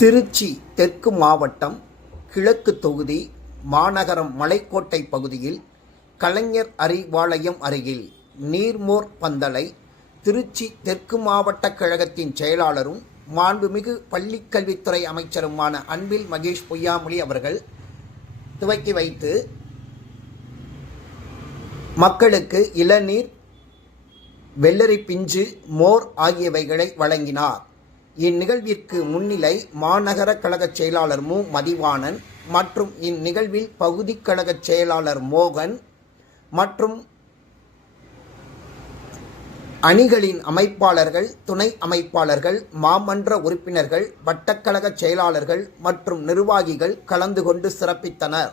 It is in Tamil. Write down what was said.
திருச்சி தெற்கு மாவட்டம் கிழக்கு தொகுதி மாநகரம் மலைக்கோட்டை பகுதியில் கலைஞர் அறிவாலயம் அருகில் நீர்மோர் பந்தலை திருச்சி தெற்கு மாவட்ட கழகத்தின் செயலாளரும் மாண்புமிகு பள்ளிக்கல்வித்துறை அமைச்சருமான அன்பில் மகேஷ் பொய்யாமொழி அவர்கள் துவக்கி வைத்து மக்களுக்கு இளநீர், வெள்ளரி பிஞ்சு, மோர் ஆகியவைகளை வழங்கினார். இந்நிகழ்விற்கு முன்னிலை மாநகர கழக செயலாளர் மு. மதிவாணன் மற்றும் இந்நிகழ்வில் பகுதி கழக செயலாளர் மோகன் மற்றும் அணிகளின் அமைப்பாளர்கள், துணை அமைப்பாளர்கள், மாமன்ற உறுப்பினர்கள், வட்டக்கழக செயலாளர்கள் மற்றும் நிர்வாகிகள் கலந்து கொண்டு சிறப்பித்தனர்.